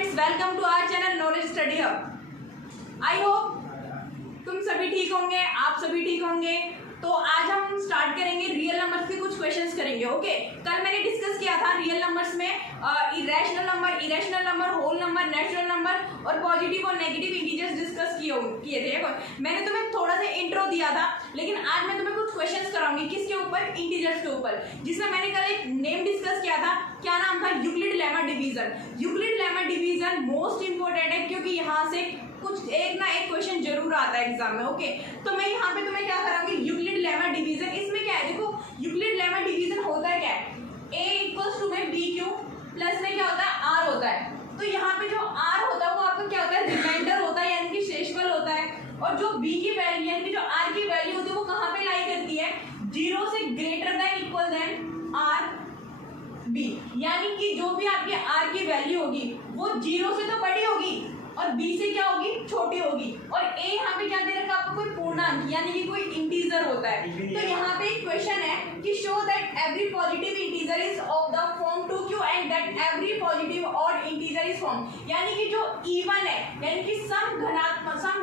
Friends, welcome to our channel knowledge study hub. I hope तुम सभी ठीक होंगे, आप सभी ठीक होंगे। तो आज हम स्टार्ट करेंगे रियल नंबर्स के कुछ क्वेश्चंस करेंगे। ओके, कल मैंने डिस्कस किया था रियल नंबर्स में irrational number, whole number, natural number और पॉजिटिव और नेगेटिव इंटीजर्स डिस्कस किए थे। मैंने तुम्हें थोड़ा सा इंट्रो दिया था, लेकिन आज मैं तुम्हें कुछ क्वेश्चंस कराऊंगी। किसके ऊपर? इंटीजर्स के ऊपर, जिसमें मैंने कल एक नेम डिस्कस किया था। क्या नाम था? Euclid lemma division. Euclid lemma division most important है, क्योंकि यहाँ से कुछ एक ना एक क्वेश्चन जरूर आता है एग्जाम में। ओके, तो मैं यहाँ पे तुम्हें क्या कराऊंगी? Euclid lemma division. इसमें क्या है, देखो यूक्लिड लेमा डिवीजन होता क्या है? a इक्वल्स टू में बी क्यू प्लस में क्या होता है? आर होता है। तो यहाँ पे जो आर होता है वो आपका क्या होता है? रिमाइंडर होता है, यानी कि शेषफल होता है। और जो बी की वैल्यू यानी कि जो आर की वैल्यू होती है वो कहाँ पे लाई करती है? 0 से greater than equal than r b, यानी कि जो भी आपकी आर की वैल्यू होगी वो 0 से तो बड़ी होगी और b से क्या होगी? छोटी होगी। और a यहाँ पे क्या दे रखा आपको? कोई पूर्णांक यानी कि कोई इंटीजर होता है। तो यहाँ पे एक क्वेश्चन है कि show that every positive integer is of the form 2q and that every positive odd integer is form, यानी कि जो इवन है यानी कि सम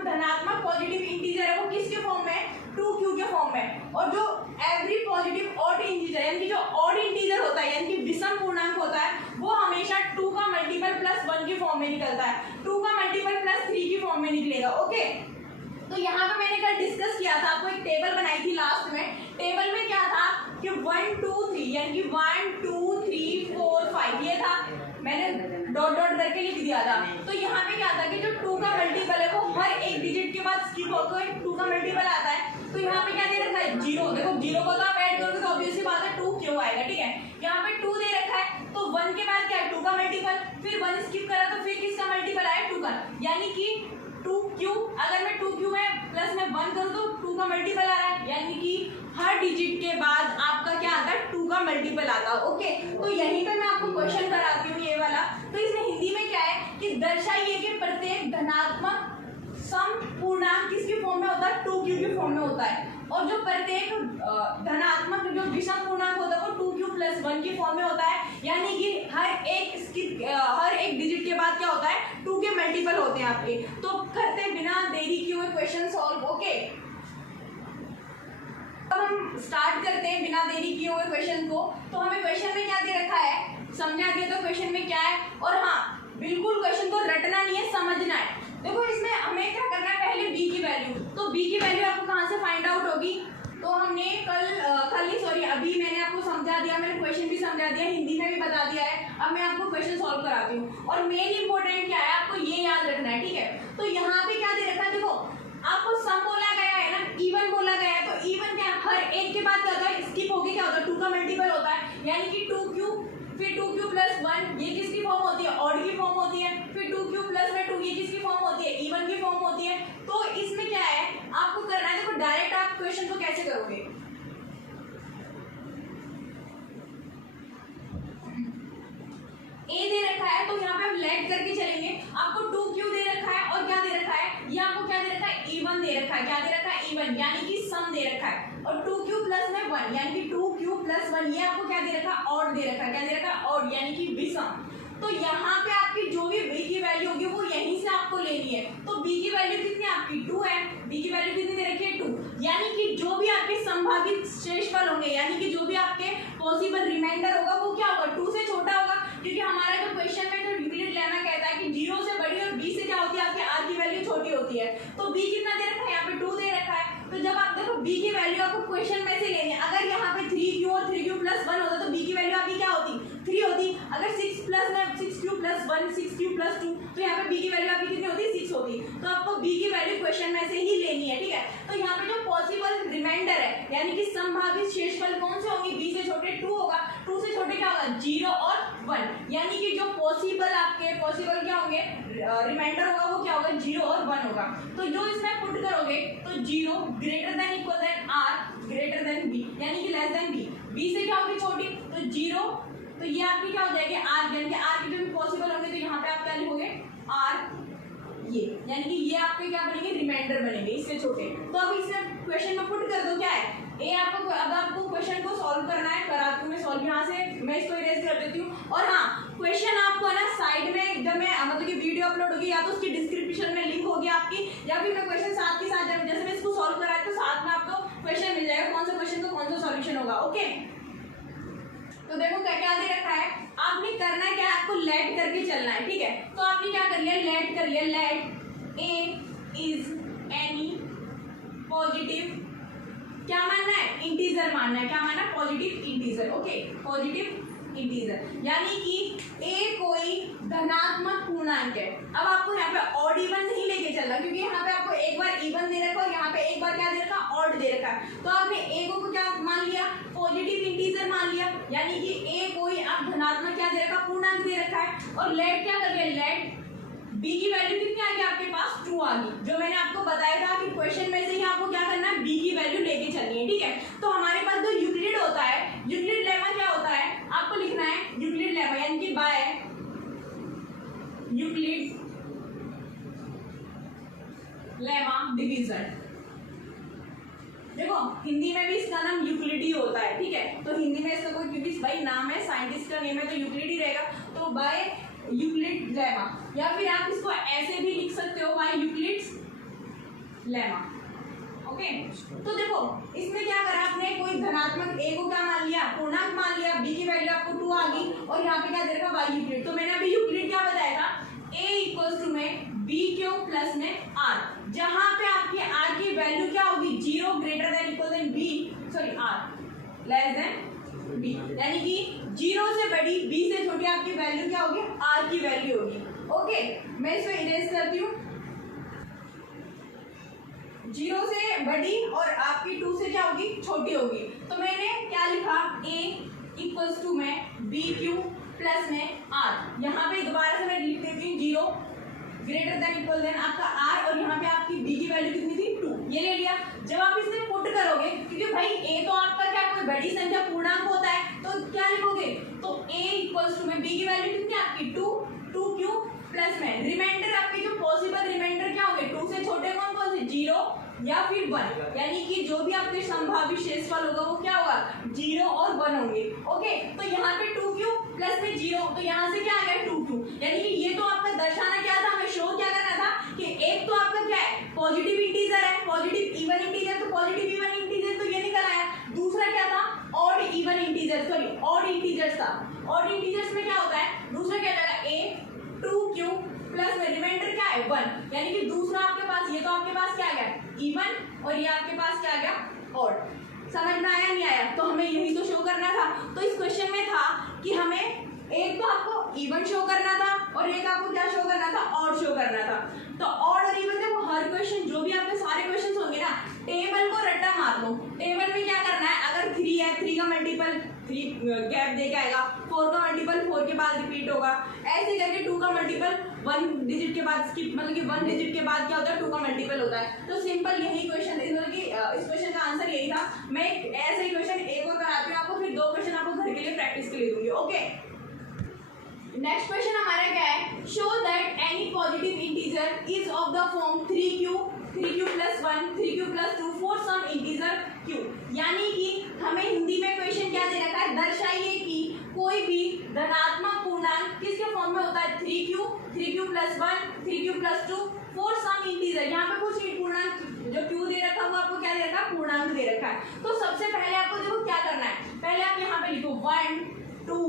धनात्मक पॉजिटिव इंटीजर है वो किसके फॉर्म में है? 2q के फॉर्म में। और जो एवरी पॉजिटिव ऑड इंटीजर यानी कि जो ऑड इंटीजर होता है यानी कि विषम पूर्णांक होता है वो हमेशा 2 का मल्टीपल प्लस 1 के फॉर्म में निकलता है, 2 का मल्टीपल प्लस 3 की फॉर्म में निकलेगा। ओके, तो यहाँ पे मैंने कल डिस्कस किया था, आपको एक टेबल बनाई थी लास्ट में। टेबल में क्या था कि 1 2 3 यानी कि 1 2 3 4 5 ये था, मैंने डॉट डॉट करके लिख दिया था। तो यहाँ पे क्या था कि जो 2 का मल्टीपल है वो हर एक डिजिट के बाद स्किप होकर 2 का मल्टीपल आता है। तो यहाँ पे क्या दे रखा है? 0। देखो 0 को तो आप ऐड करोगे तो ऑब्वियसली बात है 2 क्यों आएगा, ठीक है। यहाँ पे 2 दे रखा है तो 1 के बाद क्या है? 2 का मल्टीपल, फिर 1 स्किप करा तो फिर किसका मल्टीपल आया? 2 का, यानी कि 2q। अगर मैं 2q में प्लस में 1 करूँ तो 2 का मल्टीपल आ रहा है, यानी कि हर डिजिट के बाद आपका क्या आता है? 2 का मल्टीपल आता है। ओके, तो यहीं पे मैं आपको क्वेश्चन कराती हूँ ये वाला। तो इसमें हिंदी में क्या है कि दर्शाइए कि प्रत्येक धनात्मक सम पूर्णांक किसके फॉर्म में होता है? 2q के फॉर्म में होता है। और जो प्रत्येक धनात्मक जो विषम पूर्णांक होता है वो 2q प्लस 1 के फॉर्म में होता है, यानी कि हर एक डिजिट के बाद क्या होता है? 2 के मल्टीपल होते हैं आपके। तो करते बिना देरी किए हुए क्वेश्चन सॉल्व। ओके, अब हम स्टार्ट करते हैं बिना देरी किए हुए क्वेश्चन को। तो हमें क्वेश्चन में क्या दे रखा है समझा दिया, तो क्वेश्चन में क्या है। और हाँ, बिल्कुल क्वेश्चन को रटना नहीं है, समझना है। देखो इसमें हमें क्या करना है, पहले b की वैल्यू। तो b की वैल्यू आपको कहाँ से फाइंड आउट होगी? तो हमने अभी मैंने आपको समझा दिया, मैंने क्वेश्चन भी समझा दिया, हिंदी में भी बता दिया है। अब मैं आपको क्वेश्चन सॉल्व कराती हूँ। और मेन इंपॉर्टेंट क्या है, आपको ये याद रखना है, ठीक है। तो यहाँ पे क्या दे रखा है? देखो आपको सम बोला गया है ना, इवन बोला गया है। तो इवन क्या, हर एक के बाद क्या होता है? स्किप होके क्या होता है? 2 का मल्टीपल होता है, यानी कि 2q, फिर 2q प्लस 1 ये किसकी फॉर्म होती है? ऑड की फॉर्म होती है। फिर 2q प्लस में 2 ये किसकी फॉर्म होती है? इवन की फॉर्म होती है। तो इसमें क्या है आपको करना है, देखो डायरेक्ट आप क्वेश्चन को कैसे करोगे? ए दे रखा है तो यहाँ पे हम लेट करके चलेंगे। आपको 2q दे रखा है और क्या दे रखा है? ये आपको क्या दे रखा है? इवन दे रखा है। क्या दे रखा है? इवन, यानी कि सम दे रखा है। और 2q प्लस में 1 यानी कि 2q प्लस 1 ये आपको क्या दे रखा है? ऑड दे रखा है। क्या दे रखा है? ऑड, यानी कि विषम। तो यहाँ पे आपकी जो भी b की वैल्यू होगी वो यहीं से आपको लेनी है। तो b की वैल्यू कितनी आपकी? 2 है। b की वैल्यू कितनी दे रखी है? 2, यानी कि जो भी आपके संभावित शेषफल होंगे यानी कि जो भी आपके पॉसिबल रिमाइंडर होगा वो क्या होगा? 2 से छोटा होगा, क्योंकि हमारा जो क्वेश्चन में जो यूक्लिड लेमा कहता है कि 0 से बड़ी और b से क्या होती है? आपकी r की वैल्यू छोटी होती है। तो b कितना दे रखा है? यहाँ पे 2 दे रखा है। तो जब आप देखो b की वैल्यू आपको क्वेश्चन में से लेनी है। अगर यहाँ पे 3q और 3q प्लस 1 होता तो b की वैल्यू आपकी क्या होती? 3 होती। अगर 6q प्लस 1 6q प्लस 2 तो यहाँ पे b की वैल्यू आपकी कितनी होती? 6 होती। तो आपको b की वैल्यू क्वेश्चन में से ही लेनी है, ठीक है। तो यहाँ पे जो पॉसिबल रिमाइंडर है यानी कि संभावित शेषफल कौन से होंगे? b से छोटे 2 होगा। 2 से छोटे क्या होगा? 0 और 1, यानी कि जो पॉसिबल क्या होंगे रिमाइंडर होगा वो क्या होगा? 0 और 1 होगा। तो जो इसमें पुट करोगे तो 0 greater than equal than r greater than b, यानी कि लेस देन b से क्या होगी? छोटी। तो 0, तो ये आपकी क्या हो जाएगी? r, यानी कि r के जो भी पॉसिबल होंगे तो यहाँ पे आप क्या लिखोगे? r ये, यानी कि ये आपके क्या बनेंगे? रिमाइंडर बनेंगे इससे छोटे। तो अब इसमें क्वेश्चन में पुट कर दो, क्या है? ए आपको, अब आपको क्वेश्चन को सॉल्व करना है। कराती हूँ मैं सॉल्व, यहाँ से मैं इसको इरेज कर देती हूँ। और हाँ, क्वेश्चन आपको है ना साइड में जब में मतलब कि वीडियो अपलोड होगी, या तो उसकी डिस्क्रिप्शन में लिंक होगी आपकी, या फिर मैं क्वेश्चन साथ के साथ जैसे मैं इसको सॉल्व कराया तो साथ में आपको क्वेश्चन मिल जाएगा, कौन सा क्वेश्चन का कौन सा सॉल्यूशन होगा। ओके, तो देखो क्या क्या दे रखा है, आपने करना क्या है, आपको लेट करके चलना है, ठीक है। तो आपने क्या कर लिया, लेट कर लिया, let a is any positive, क्या मानना है, इंटीजर मानना है, क्या मानना है, positive integer. Okay, positive integer, यानी कि ए कोई धनात्मक पूर्णांक है। अब आपको यहाँ पे ऑड इवन नहीं लेके चलना, क्योंकि यहाँ पे आपको एक बार इवन दे रखा है और यहाँ पे एक बार क्या दे रखा है, ऑड दे रखा है। तो आपने ए को क्या मान लिया, पॉजिटिव इंटीजर मान लिया, यानी कि ए कोई आप धनात्मक क्या दे रखा, पूर्णांक दे रखा है। और लेट क्या कर लिया, लेट बी की वैल्यू कितनी आ गई आपके पास, 2 आ गई। जो मैंने आपको बताया था कि क्वेश्चन में से ही आपको क्या करना है, बी की वैल्यू लेके चलनी है, ठीक है। तो हमारे पास जो यूक्लिड होता है, यूक्लिड लेमा क्या होता है, आपको लिखना है यूक्लिड लेमा, यानी कि बाय यूक्लिड लेमा डिवीजन। देखो हिंदी में भी इसका नाम यूक्लिड ही होता है, ठीक है। तो हिंदी में इसका कोई, क्योंकि भाई नाम है, साइंटिस्ट का नेम है, तो यूक्लिड ही रहेगा। तो बाय यूक्लिड लेमा, या फिर आप इसको ऐसे भी लिख सकते हो, बाय यूक्लिड्स लेमा। ओके, तो देखो इसमें क्या करा आपने, कोई धनात्मक ए को क्या मान लिया, पूर्णांक मान लिया, बी की वैल्यू आपको 2 आ गई, और यहाँ पे क्या दे रखा, बाय यूक्लिड। तो मैंने अभी यूक्लिड क्या बताया था, a इक्वल्स टू में बी क्यूब प्लस में आर, जहां पे आपकी आर की वैल्यू क्या होगी, 0 greater than equal than b, sorry r less than b, यानी कि 0 से बड़ी बी से छोटी आपकी वैल्यू क्या होगी, आर की वैल्यू होगी। ओके, मैं इसको इरेज करती हूँ, 0 से बड़ी और आपकी 2 से क्या होगी, छोटी होगी। तो मैंने क्या लिखा, a इक्वल्स टू में बी क्यूब प्लस में आर, यहाँ पे दोबारा से मैं लिख देती हूँ 0 ग्रेटर देन इक्वल देन आपका आर, और यहाँ पे आपकी बी की वैल्यू कितनी थी, 2, ये ले लिया। जब आप इसमें पुट करोगे, क्योंकि भाई ए तो आपका क्या कोई बड़ी संख्या पूर्णांक होता है, तो क्या लिखोगे, तो a इक्वल्स टू में बी की वैल्यू कितनी आपकी 2 क्यूब प्लस में रिमाइंडर, आपके जो पॉसिबल रिमाइंडर क्या होंगे, 2 से छोटे कौन कौन से, 0 या फिर 1, यानी कि जो भी आपके संभावित शेषफल होगा वो क्या होगा, 0 और 1 होंगे। ओके, तो यहाँ पे 2 क्यूब प्लस में 0, तो यहाँ से क्या आ गया 2 क्यूब, यानी कि ये तो आपका दर्शाना क्या था, हमें शो क्या करना था कि एक तो आपका क्या है, पॉजिटिव इंटीजर है, पॉजिटिव इवन इंटीजर, तो पॉजिटिव इवन इंटीजर तो ये निकल आया। दूसरा क्या था, odd even integer, sorry odd integers था। ऑड इंटीजर्स में क्या होता है, दूसरा क्या था, a 2 क्यूब प्लस में रिमाइंडर क्या है 1, यानी कि दूसरा आपके पास, ये तो आपके पास क्या आ गया, इवन, और ये आपके पास क्या आ गया, ऑड। समझ में आया नहीं आया, तो हमें यही तो शो करना था। तो इस क्वेश्चन में था कि हमें एक तो आपको इवन शो करना था और एक आपको क्या शो करना था, ऑड शो करना था। तो ऑड और इवन, देखो हर क्वेश्चन, जो भी आपके सारे क्वेश्चन होंगे ना, टेबल को रट्टा मार दो। टेबल में क्या करना है, अगर 3 है, 3 का मल्टीपल 3 गैप दे के आएगा, 4 का मल्टीपल 4 के बाद रिपीट होगा, ऐसे करके 2 का मल्टीपल 1 डिजिट के बाद स्किप, मतलब कि 1 डिजिट के बाद क्या होता है, 2 का मल्टीपल होता है। तो सिंपल यही क्वेश्चन, मतलब कि इस क्वेश्चन का आंसर यही था। मैं ऐसे ही क्वेश्चन एक और कराती हूँ आपको, फिर 2 क्वेश्चन आपको घर के लिए प्रैक्टिस के लिए दूंगी। ओके, नेक्स्ट क्वेश्चन हमारा क्या है, show that any positive integer is of the form 3q plus 1 3q plus 2 for some integer q, यानी कि हमें हिंदी में क्वेश्चन क्या दे रखा है, दर्शाइए कि कोई भी धनात्मक पूर्णांक किसके फॉर्म में होता है, 3q plus 1 3q plus 2 for some integer. यहाँ पे कुछ पूर्णांक जो q दे रखा है वो आपको क्या दे रखा है, पूर्णांक दे रखा है। तो सबसे पहले आपको देखो क्या करना है, पहले आप यहाँ पे लिखो 1 2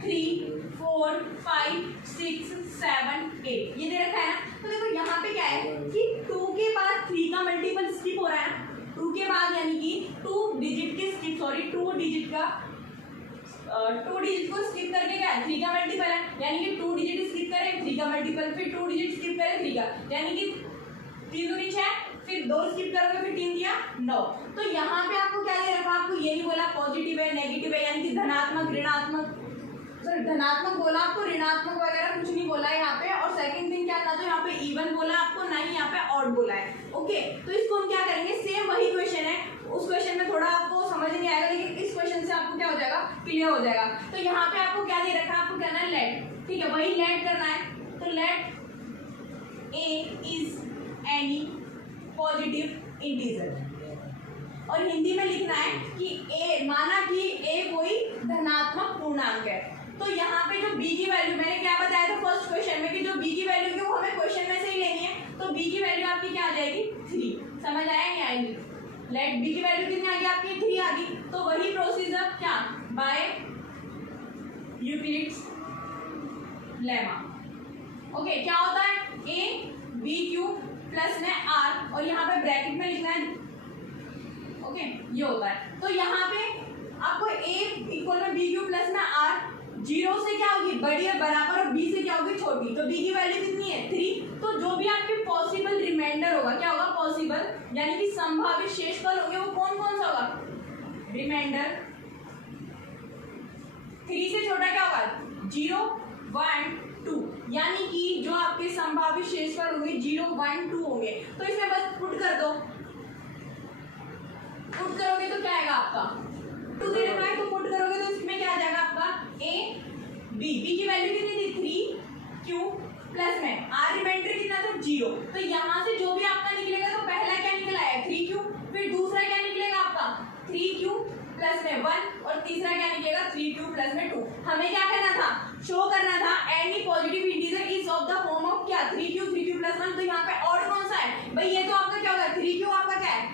3 4 5 6 7 8, ये दे रखा है ना। तो देखो यहाँ पे क्या है कि 2 के बाद 3 का मल्टीपल स्किप हो रहा है, 2 के बाद यानी कि 2 डिजिट के स्किप, सॉरी 2 डिजिट का 2 डिजिट को स्किप करके क्या है, 3 का मल्टीपल है, यानी कि 2 डिजिट स्किप करें 3 का मल्टीपल, फिर 2 डिजिट स्किप करें 3 का, यानी कि 3 दूनी 6, फिर 2 स्किप करोगे, फिर 3 दिया 9। तो यहाँ पे आपको क्या दे रखा, आपको ये नहीं बोला पॉजिटिव है नेगेटिव है, यानी कि धनात्मक ऋणात्मक, सॉरी धनात्मक बोला आपको, ऋणात्मक वगैरह कुछ नहीं बोला है यहाँ पे। और सेकंड थिंग क्या था, तो यहाँ पे इवन बोला आपको, ना ही यहाँ पे ऑड बोला है। ओके, तो इसको हम क्या करेंगे, सेम वही क्वेश्चन है, उस क्वेश्चन में थोड़ा आपको समझ नहीं आएगा, लेकिन इस क्वेश्चन से आपको क्या हो जाएगा, क्लियर हो जाएगा। तो यहाँ पे आपको क्या दे रखा है, आपको कहना है लेट, ठीक है, वही लेट करना है। तो let a is any positive integer, और हिंदी में लिखना है कि ए, माना कि ए कोई धनात्मक पूर्णांक है। तो यहाँ पे जो b की वैल्यू मैंने क्या बताया था फर्स्ट क्वेश्चन में कि जो b की वैल्यू की वो हमें क्वेश्चन में से ही लेनी है, तो b की वैल्यू आपकी क्या आ जाएगी 3। समझ आया नहीं आएगी? लेट b की वैल्यू कितनी आ गई आपकी 3 आ गई। तो वही प्रोसीजर क्या बाय यूक्लिड्स लेमा। ओके क्या होता है a b क्यू प्लस में r और यहाँ पे ब्रैकेट में लिखना है। ओके ये होता है। तो यहाँ पे आपको a इक्वल में b क्यू प्लस में r 0 से क्या होगी बड़ी है बराबर और b से क्या होगी छोटी, तो b की वैल्यू कितनी है 3। तो जो भी आपके पॉसिबल रिमाइंडर होगा क्या होगा पॉसिबल यानी कि संभावित शेषफल होंगे वो कौन कौन सा होगा रिमाइंडर 3 से छोटा क्या होगा 0 1 2 यानी कि जो आपके संभावित शेषफल होंगे 0 1 2 होंगे। तो इसमें बस पुट कर दो, पुट करोगे तो क्या आएगा आपका 2 दे रखा है तो पुट करोगे तो इसमें क्या आ जाएगा आपका a b की वैल्यू कितनी थी 3 q प्लस में r रिमाइंडर कितना था 0। तो यहाँ से जो भी आपका निकलेगा तो पहला क्या निकला है 3q, फिर दूसरा क्या निकलेगा आपका 3q प्लस में 1 और तीसरा क्या निकलेगा 3q प्लस में 2। हमें क्या करना था शो करना था any positive integer is of the form of क्या 3q प्लस 1। तो यहाँ पे ऑड कौन सा है भाई ये तो आपका क्या होगा 3q आपका क्या है।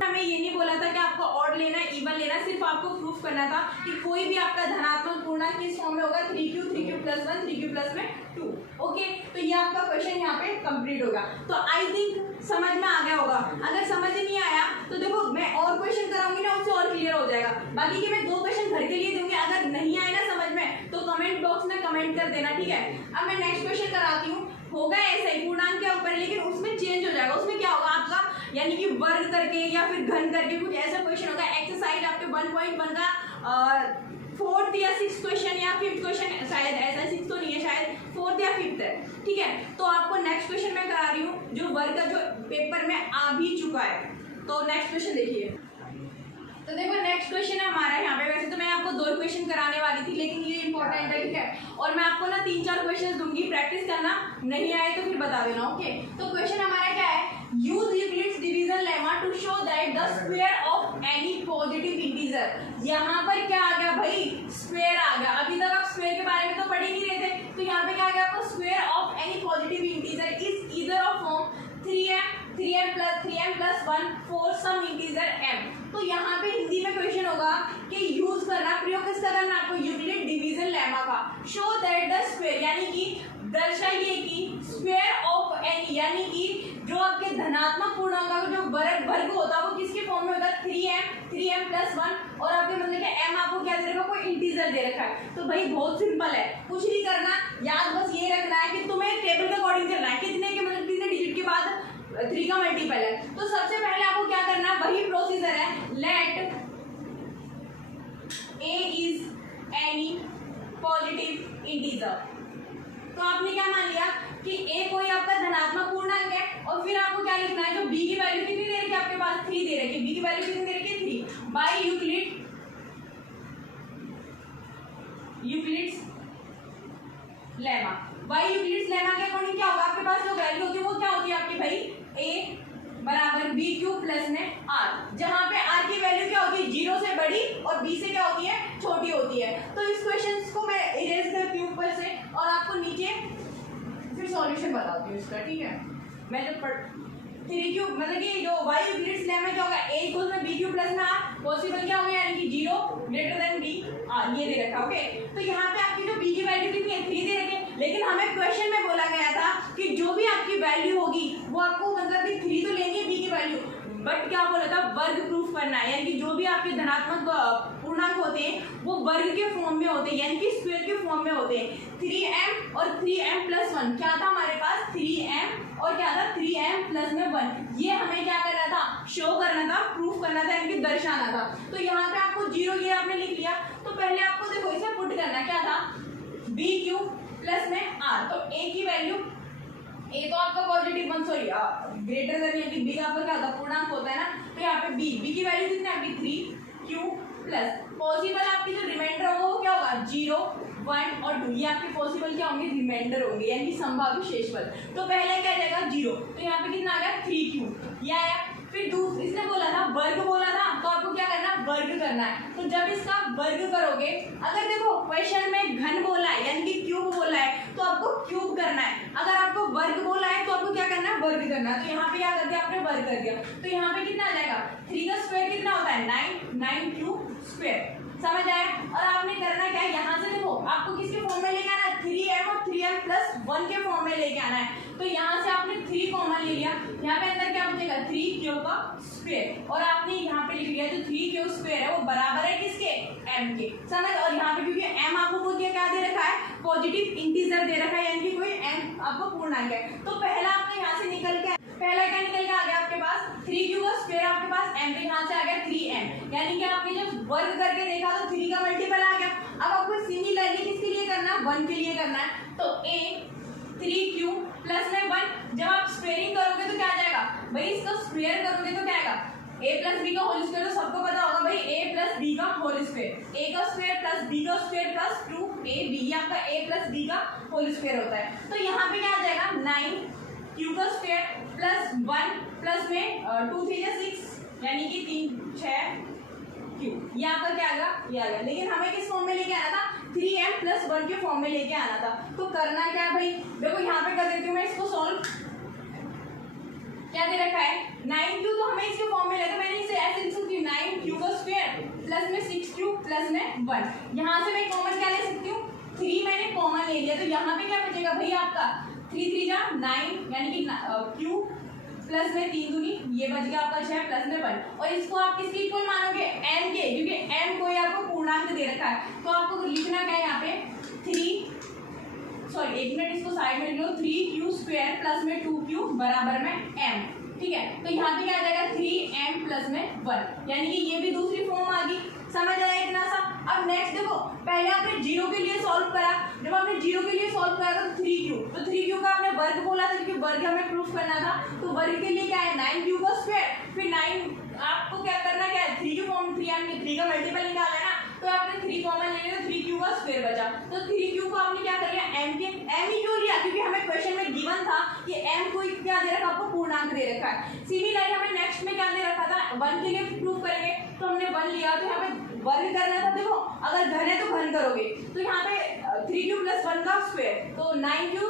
हमें ये नहीं बोला था कि आपको ऑड लेना है इवन लेना, सिर्फ आपको प्रूफ करना था कि कोई भी आपका धनात्मक पूर्णांक किस फॉर्म में होगा 3q प्लस 1 3q प्लस में 2। ओके तो ये आपका क्वेश्चन यहाँ पे कंप्लीट होगा। तो आई थिंक समझ में आ गया होगा। अगर समझ नहीं आया तो देखो मैं और क्वेश्चन कराऊंगी ना उससे और क्लियर हो जाएगा। बाकी के मैं 2 क्वेश्चन घर के लिए दूंगी, अगर नहीं आए ना समझ में तो कमेंट बॉक्स में कमेंट कर देना ठीक है। अब मैं नेक्स्ट क्वेश्चन कराती हूँ, होगा ऐसा ही पूर्णांक के ऊपर लेकिन उसमें चेंज हो जाएगा। उसमें क्या होगा आपका यानी कि वर्ग करके या फिर घन करके कुछ ऐसा क्वेश्चन होगा। एक्सरसाइज आपके 1.1 का 4th या 6th क्वेश्चन या 5th क्वेश्चन शायद ऐसा 6 तो नहीं है शायद 4th या 5th है ठीक है। तो आपको नेक्स्ट क्वेश्चन मैं करा रही हूँ जो वर्ग का जो पेपर में आ भी चुका है। तो नेक्स्ट क्वेश्चन देखिए। तो देखो नेक्स्ट क्वेश्चन है हमारा यहाँ पे। वैसे तो मैं आपको 2 क्वेश्चन कराने वाली थी लेकिन ये इंपॉर्टेंट है ठीक है, और मैं आपको ना 3-4 क्वेश्चन दूंगी, प्रैक्टिस करना, नहीं आए तो फिर बता देना। ओके तो क्वेश्चन हमारा क्या है use Euclid's division lemma to show that the square of any positive integer. यहाँ पर क्या आ गया भाई स्क्वायर आ गया। अभी तक आप स्क्वायर के बारे में तो पढ़ ही नहीं रहे थे, तो यहाँ पे क्या आ गया आपको square of any positive integer is either of form 3m plus 1 for some integer m। तो यहाँ पे हिंदी में क्वेश्चन होगा कि यूज करना प्रयोग किसका करना आपको यूक्लिड डिवीजन लेमा का। शो दैट द स्क्वायर यानी कि दर्शाइए कि स्क्वायर ऑफ एनी यानी कि जो आपके धनात्मक पूर्णांक का जो वर्ग होता है वो किसके फॉर्म में होता है 3m plus 1 और आपके मतलब कि m आपको क्या दे रखा है कोई इंटीजर दे रखा है। तो भाई बहुत सिंपल है, कुछ नहीं करना, याद बस ये रखना है कि तुम्हें टेबल के अकॉर्डिंग चलना है। कितने के मतलब कितने डिजिट के बाद 3 का मल्टीपल है। तो सबसे पहले आपको क्या करना है वही प्रोसीजर है, let a is any positive integer. तो आपने क्या मान लिया कि a कोई आपका धनात्मक पूर्णांक है और फिर आपको क्या लिखना है जो b की वैल्यू कितनी दे रखी है आपके पास 3 दे रखी है, b की वैल्यू कितनी दे रखी है 3 by Euclid's lemma. By Euclid's lemma के अकॉर्डिंग क्या होगा आपके पास जो वैल्यू होती है वो क्या होती है आपकी भाई a बराबर b क्यूब प्लस में r, जहां पे r की वैल्यू क्या होती है 0 से बड़ी और b से क्या होती है छोटी होती है। तो इस क्वेश्चन को मैं इरेज करती हूँ ऊपर से और आपको नीचे फिर सॉल्यूशन बताती हूँ इसका ठीक है। मैं जब 3 क्यूब मतलब कि जो y यूक्लिड्स लेमा क्या होगा a इक्वल में b क्यूब प्लस में r पॉसिबल क्या होगा यानी कि 0 ग्रेटर देन b r ये दे रखा ओके। तो यहाँ पे आपकी जो b की वैल्यू कितनी है 3 दे रखी है, लेकिन हमें क्वेश्चन में बोला गया था कि जो भी आपकी वैल्यू होगी वो आपको मतलब कि 3 तो लेंगे b की वैल्यू, बट क्या बोला था वर्ग प्रूफ करना है यानी कि जो भी आपके धनात्मक पूर्णांक होते हैं वो वर्ग के फॉर्म में होते हैं यानी कि स्क्वायर के फॉर्म में होते हैं। 3m और 3m प्लस 1 क्या था हमारे पास 3m और क्या था 3m प्लस में 1, ये हमें क्या करना था शो करना था प्रूफ करना था यानी कि दर्शाना था। तो यहाँ पे आपको 0 ये आपने लिख लिया। तो पहले आपको देखो इसे पुट करना क्या था b क्यूब प्लस में r। तो a की वैल्यू a तो आपका positive one sorry greater than यानी b का आपका क्या होता है पूर्णांक होता है ना, तो यहाँ पे b की वैल्यू कितनी आपकी 3 q प्लस पॉसिबल आपकी जो रिमाइंडर होगा वो क्या होगा 0 1 और 2, ये आपके पॉसिबल क्या होंगे रिमाइंडर होंगे यानी कि संभावित शेषफल। तो पहले क्या जाएगा 0, तो यहाँ पे कितना आ गया 3q ये आया। फिर दूसरा इसने बोला था वर्ग बोला था तो आपको क्या करना वर्ग करना है। तो जब इसका वर्ग करोगे, अगर देखो क्वेश्चन में घन बोला है यानी कि क्यूब बोला है तो आपको क्यूब करना है, अगर आपको वर्ग बोला है तो आपको क्या करना है, वर्ग करना है। तो यहाँ पे क्या कर दिया आपने, वर्ग कर दिया। तो यहाँ पे कितना आ जाएगा, 3 का स्क्वायर कितना होता है 9, 9 क्यूब स्क्वायर, समझ आया। और आपने करना क्या है, यहाँ से देखो आपको किसके फॉर्म में लेके आना है, 3m और 3m प्लस 1 के फॉर्म में लेके आना है। तो यहाँ से आपने 3 कॉमन ले लिया, यहाँ पे अंदर क्या बचेगा 3q का स्क्वायर, और आपने यहाँ पे लिख लिया जो 3q स्क्वायर है वो बराबर है किसके, m के, समझ। और यहाँ पे क्योंकि m आपको क्या दे रखा है, पॉजिटिव इंटीजर दे रखा है, यानी कि कोई m आपको पूर्णांक है। तो पहला आपने यहाँ से निकल के, पहला क्या निकल के आ गया आपके पास 3q का स्क्वायर आपके पास m, तो यहाँ से आ गया 3m, यानी कि आपने जब वर्ग करके देखा तो 3 का मल्टीपल आ गया। अब आपको सिमिलरली किसके लिए करना है, 1 के लिए करना है। तो a 3q प्लस में 1, जब आप स्क्वेयरिंग करोगे तो क्या आ जाएगा भाई, इसको स्क्वायर करोगे तो क्या आएगा, a प्लस बी का होल स्क्वायर, तो सबको पता होगा भाई a प्लस बी का होल स्क्वायर, a का स्क्वायर प्लस b का स्क्वायर प्लस 2ab, आपका a प्लस b का होल स्क्वायर होता है। तो यहाँ पे क्या आ जाएगा 9q का स्क्वायर प्लस 1 प्लस में 2 3 या 6, यानी कि 3 6 q, ये आपका क्या आएगा, ये आ गया। लेकिन हमें किस फॉर्म में लेके आना था, 3m प्लस 1 के फॉर्म में लेके आना था। तो करना क्या है भाई, देखो यहाँ पे कर देती हूँ मैं इसको सॉल्व, क्या दे रखा है 9q, तो हमें इसके फॉर्म में लेते, मैंने इसे ऐसे लिख सकती हूँ 9q का स्क्वायर प्लस में 6q प्लस में 1, यहाँ से मैं कॉमन क्या ले सकती हूँ, 3 मैंने कॉमन ले लिया। तो यहाँ पे क्या बचेगा भाई आपका 3 3 जा 9, यानी कि q प्लस में 3 दूनी, ये बच गया आपका 6 प्लस में 1, और इसको आप किसके इक्वल मानोगे, m के, क्योंकि m कोई आपको पूर्णांक दे रखा है। तो आपको लिखना क्या है यहाँ पे 1 मिनट इसको साइड में लिख लो, 3q स्क्वायर प्लस में 2q बराबर में m, ठीक है। तो यहाँ पे क्या आ जाएगा 3m प्लस में 1, यानी कि ये भी दूसरी फॉर्म आ गई, समझ आया इतना सा। अब नेक्स्ट देखो, पहले आपने 0 के लिए सॉल्व करा, जब आपने 0 के लिए सॉल्व करा तो 3q, तो 3q का आपने वर्ग बोला था क्योंकि वर्ग हमें प्रूफ करना था। तो वर्ग के लिए क्या है 9q का स्क्वायर, फिर 9 आपको क्या करना, क्या है 3q फॉर्म 3m में 3 का मल्टीपल निकालना है ना, तो आपने 3 कॉमन ले लिया तो 3q का स्क्वायर बचा। तो 3q को आपने क्या कर लिया, m के, m ही क्यों लिया, क्योंकि हमें क्वेश्चन में गिवन था कि m को क्या दे रखा, आपको पूर्णांक दे रखा है। सिमिलरली हमें नेक्स्ट में क्या दे रखा था, 1 के लिए प्रूफ करेंगे, तो हमने 1 लिया, तो यहाँ पे वर्ग करना था। देखो अगर घन है तो घन करोगे, तो यहाँ पे 3q प्लस 1 का स्क्वायर, तो 9q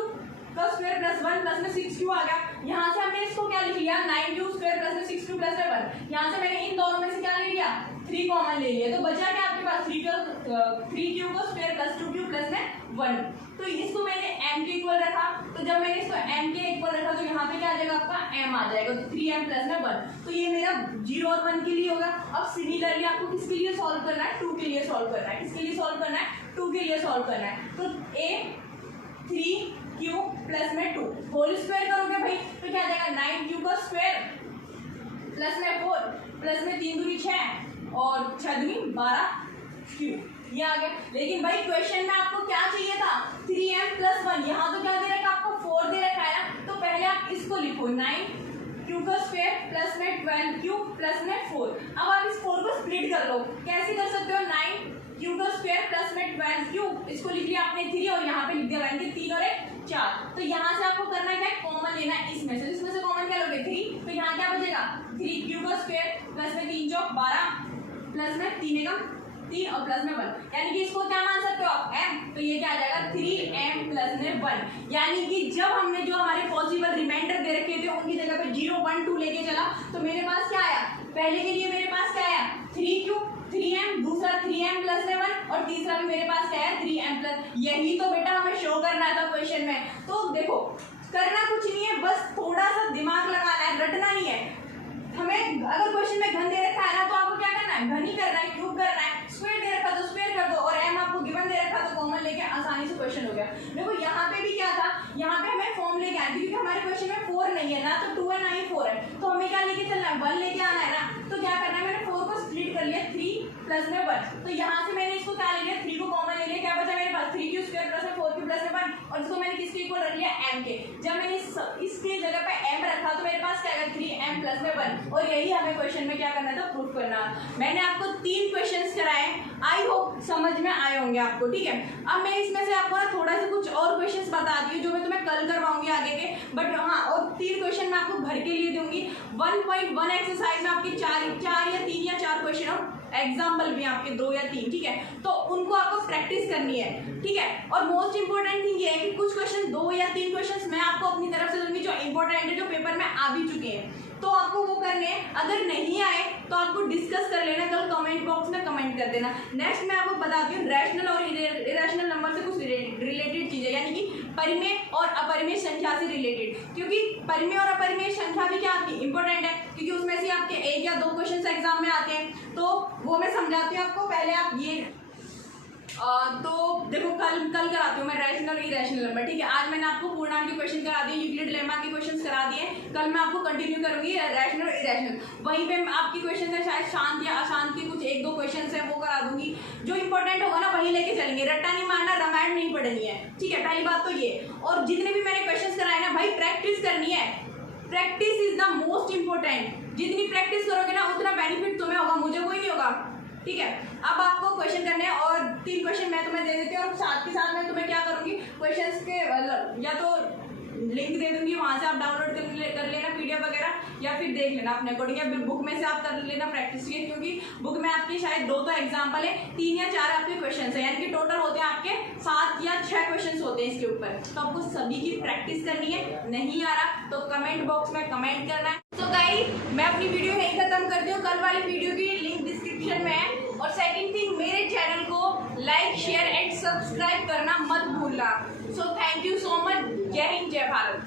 का स्क्वायर प्लस 1 प्लस में 6q आ गया। यहाँ से हमने इसको क्या लिख लिया 9q स्क्वायर प्लस में 6q प्लस में 1, यहाँ से मैंने इन दोनों में से क्या ले लिया 3 कॉमन ले लिया, तो बचा क्या आपके पास 3q का स्क्वायर प्लस 2q प्लस में 1। तो इसको मैंने m के इक्वल रखा, तो जब मैंने इसको m के इक्वल रखा तो यहाँ पे क्या आ जाएगा आपका m आ जाएगा, तो 3m प्लस में 1, तो ये मेरा 0 और 1 के लिए होगा। अब सिमिलरली आपको किसके लिए सॉल्व करना है, 2 के लिए सॉल्व करना है, किसके लिए सॉल्व करना है, 2 के लिए सॉल्व करना है। तो a 3q प्लस में 2 होल स्क्वायर करोगे भाई, तो क्या आ जाएगा 9q का स्क्वायर प्लस में 4 प्लस में 3 दूनी 6 और 6 दूनी 12q, ये आ गया। लेकिन भाई क्वेश्चन में आपको क्या चाहिए था 3m प्लस 1, यहाँ तो क्या दे रखा आपको 4 दे रखा है ना, तो पहले आप इसको लिखो 9q का स्क्वायर प्लस में 12q प्लस में 4। अब आप इस 4 को स्प्लिट कर लो, कैसे कर सकते हो 9q का स्क्वायर प्लस में 12q, इसको लिख लिया आपने 3 और यहाँ पे लिख दिया 3 और 1 4। तो यहाँ से आपको करना क्या है, कॉमन लेना है इसमें से कॉमन क्या लोगे 3, तो यहाँ क्या बचेगा 3q का स्क्वायर प्लस में 3 चौक 12 प्लस में 3 एकम 3 और प्लस में 1, यानी कि इसको क्या मान सकते हो आप m, तो ये क्या आ जाएगा 3m प्लस में 1, यानी कि जब हमने जो हमारे पॉसिबल रिमाइंडर दे रखे थे उनकी जगह पे 0 1 2 लेके चला, तो मेरे पास क्या आया, पहले के लिए मेरे पास क्या आया 3q 3m, दूसरा 3m प्लस में 1 और तीसरा भी मेरे पास क्या है 3m प्लस। यही तो बेटा हमें शो करना था क्वेश्चन में। तो देखो करना कुछ नहीं है, बस थोड़ा सा दिमाग लगाना है, रटना नहीं है। हमें अगर क्वेश्चन में घन दे रखा है ना, तो आपको क्या करना है, घन ही करना है, क्यूब करना है, स्क्वायर दे रखा तो स्क्वायर कर दो, और m आपको गिवन दे रखा तो कॉमन लेके आसानी से क्वेश्चन हो गया। देखो यहाँ पे भी क्या था, यहाँ पे हमें फॉर्म लेके आए क्योंकि हमारे क्वेश्चन में 4 नहीं है ना, तो 2 है ना ही 4 है, तो हमें क्या लेके चलना है 1 लेके आना है ना। तो क्या करना है, मैंने 4 को स्प्लिट कर लिया 3 प्लस में 1, तो यहाँ से मैंने इसको क्या ले लिया 3 को कॉमन ले लिया, क्या बचा मेरे पास 3q स्क्वायर प्लस में 4q प्लस में 1, और इसको मैंने किसके इक्वल रख लिया m के। जब मैंने इसके जगह पे m रखा तो मेरे पास क्या आएगा 3m प्लस में 1, और यही हमें क्वेश्चन में क्या करना था, प्रूफ करना। मैंने आपको 3 क्वेश्चंस कराए, आई होप समझ में आए होंगे आपको, ठीक है। अब मैं इसमें से आपको ना थोड़ा सा कुछ और क्वेश्चंस बताती हूँ जो मैं तुम्हें कल करवाऊंगी आगे के, बट हाँ और 3 क्वेश्चन मैं आपको घर के लिए दूंगी। 1.1 एक्सरसाइज में आपके 4 या 3 या 4 क्वेश्चन एग्जाम्पल भी आपके 2 या 3, ठीक है, तो उनको आपको प्रैक्टिस करनी है, ठीक है। और मोस्ट इंपॉर्टेंट थिंग ये है कि कुछ क्वेश्चन 2 या 3 क्वेश्चन मैं आपको अपनी तरफ से दूंगी जो इंपॉर्टेंट है, जो पेपर में आ भी चुके हैं, तो आपको वो करने हैं। अगर नहीं आए तो आपको डिस्कस कर लेना, कल कमेंट बॉक्स में कमेंट कर देना। नेक्स्ट मैं आपको बताती हूँ रैशनल और इरेशनल नंबर से कुछ रिलेटेड चीजें, यानी कि परिमेय और अपरिमेय संख्या से रिलेटेड, क्योंकि परिमेय और अपरिमेय संख्या भी क्या आपकी इंपॉर्टेंट है, क्योंकि उसमें से आपके 1 या 2 क्वेश्चन एग्जाम में आते हैं, तो वो मैं समझाती हूँ आपको। पहले आप ये तो देखो कल कराती हूँ मैं रैशनल और इरेशनल नंबर, ठीक है। आज मैंने आपको पूर्णांक के क्वेश्चन करा दिए, यूक्लिड लेमा के क्वेश्चन करा दिए, कल मैं आपको कंटिन्यू करूंगी रैशनल और इरेशनल। वहीं पे आपकी क्वेश्चन है शायद शांत या अशांत के कुछ 1-2 क्वेश्चन है वो करा दूंगी, जो इंपॉर्टेंट होगा ना वही लेके चलेंगे, रट्टा नहीं मारना, रामायण नहीं पढ़नी है, ठीक है। पहली बात तो ये, और जितने भी मैंने क्वेश्चन कराए ना भाई प्रैक्टिस करनी है, practice is the most important. जितनी प्रैक्टिस करोगे ना उतना बेनिफिट तुम्हें होगा, मुझे कोई नहीं होगा, ठीक है। अब आपको क्वेश्चन करने हैं और 3 क्वेश्चन मैं तुम्हें दे देती हूँ, और साथ के साथ मैं तुम्हें क्या करूँगी, क्वेश्चंस के या तो लिंक दे दूंगी, वहाँ से आप डाउनलोड कर लेना PDF वगैरह, या फिर देख लेना अपने अकॉर्डिंग, या बुक में से आप कर लेना प्रैक्टिस के, क्योंकि बुक में आपके शायद 2 तो एग्जाम्पल है, 3 या 4 आपके क्वेश्चन है, यानी कि टोटल होते हैं आपके 7 या 6 क्वेश्चन होते हैं इसके ऊपर। तो आपको सभी की प्रैक्टिस करनी है, नहीं आ रहा तो कमेंट बॉक्स में कमेंट करना है। तो गाइस मैं अपनी वीडियो यहीं खत्म करती हूँ, कल वाली वीडियो की लिंक डिस्क्रिप्शन में है। और सेकंड थिंग, मेरे चैनल को लाइक शेयर एंड सब्सक्राइब करना मत भूलना। So thank you so much. जय हिंद, जय भारत।